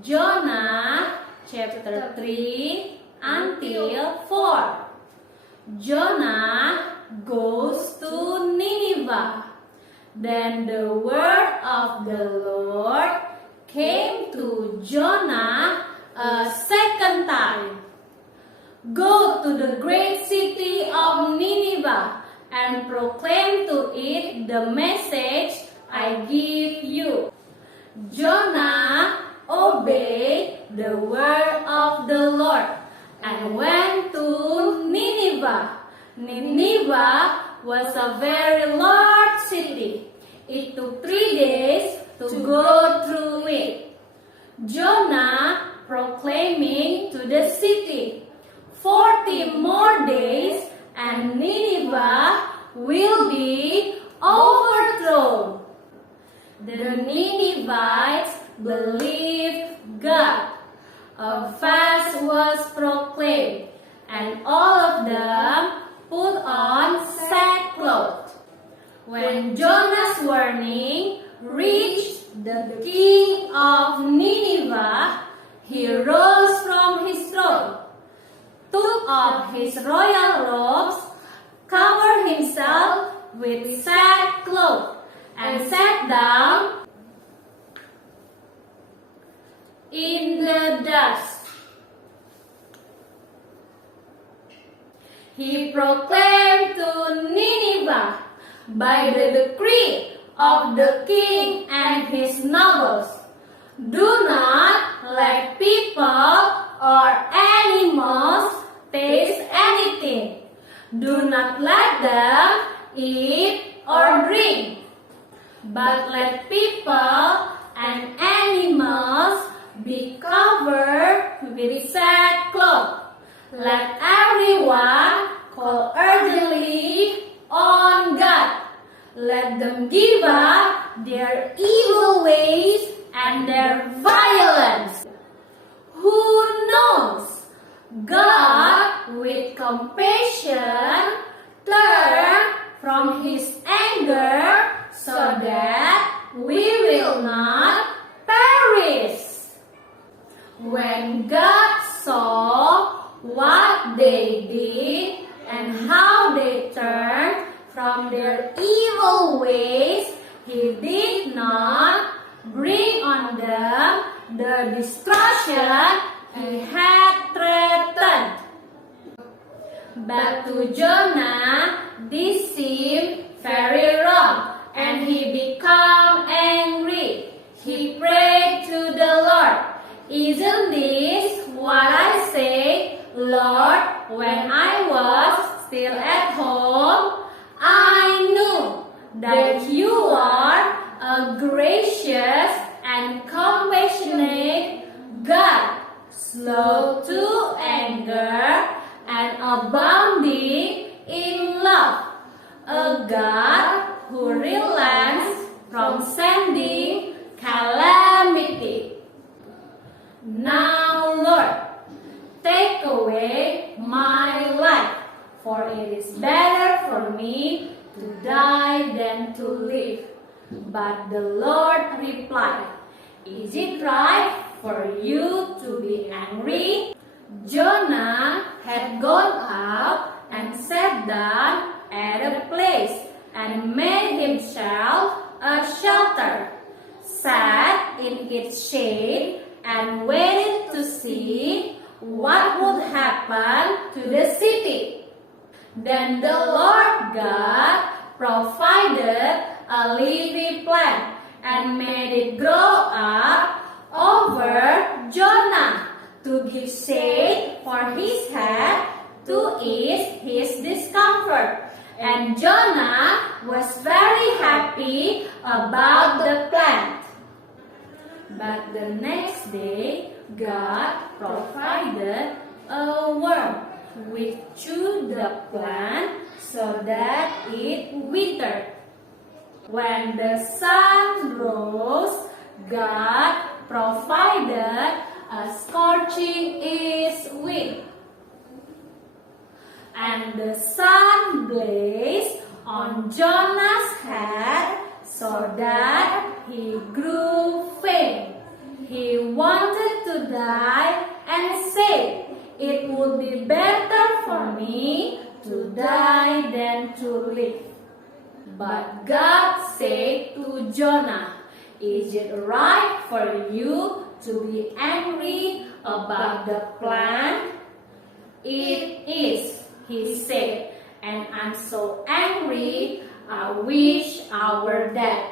Jonah chapter 3 until 4. Jonah goes to Nineveh. Then the word of the Lord came to Jonah a second time. Go to the great city of Nineveh and proclaim to it the message I give you. Jonah obeyed the word of the Lord and went to Nineveh. Nineveh was a very large city. It took 3 days to go through it. Jonah proclaiming to the city, 40 more days and Nineveh will be overthrown. The Ninevites believed God. A fast was proclaimed, and all of them put on sackcloth. When Jonah's warning reached the king of Nineveh, he rose from his throne, took off his royal robes, covered himself with sackcloth, and sat down in the dust. He proclaimed to Nineveh, by the decree of the king and his nobles, do not let people or animals taste anything. Do not let them eat or drink. But let people and animals be covered with sackcloth. Let everyone call urgently on God. Let them give up their evil ways and their violence. Who knows? God, with compassion, turn from his anger so that we will not perish. When God saw what they did and how they turned from their evil ways, he did not bring on them the destruction he had threatened. But to Jonah, this seemed very wrong, and he became angry. He prayed to the Lord, isn't this what I said, Lord, when I was still at home? I knew that you are a gracious and compassionate God, slow to anger and abounding in love, a God who relents from sending calamity. Now, Lord, take away my life, for it is better for me to die than to live. But the Lord replied, is it right for you to be angry? Jonah had gone up and sat down at a place and made himself a shelter, sat in its shade, and waited to see what would happen to the city. Then the Lord God provided a leafy plant and made it grow up over Jonah to give shade for his head to ease his discomfort. And Jonah was very happy about the plant. But the next day, God provided a worm which chewed the plant so that it withered. When the sun rose, God provided a scorching east wind, and the sun blazed on Jonah's head so that he grew faint. He wanted to die and said, "It would be better for me to die than to live." But God said to Jonah, "Is it right for you to be angry about the plant?" "It is," he said, "and I'm so angry, I wish I were dead."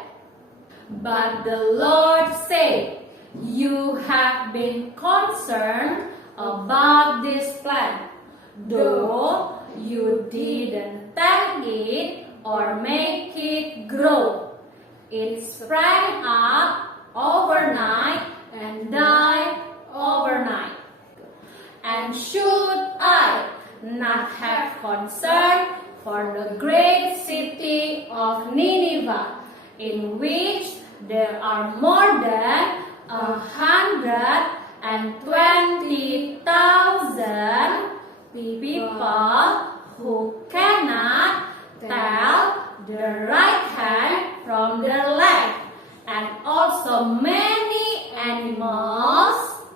But the Lord said, "You have been concerned about this plant, though you didn't tend it or make it grow. It sprang up overnight and died overnight. And should I not have concern for the great city of Nineveh, in which there are more than 120,000 people who cannot tell the right hand from the left, and also many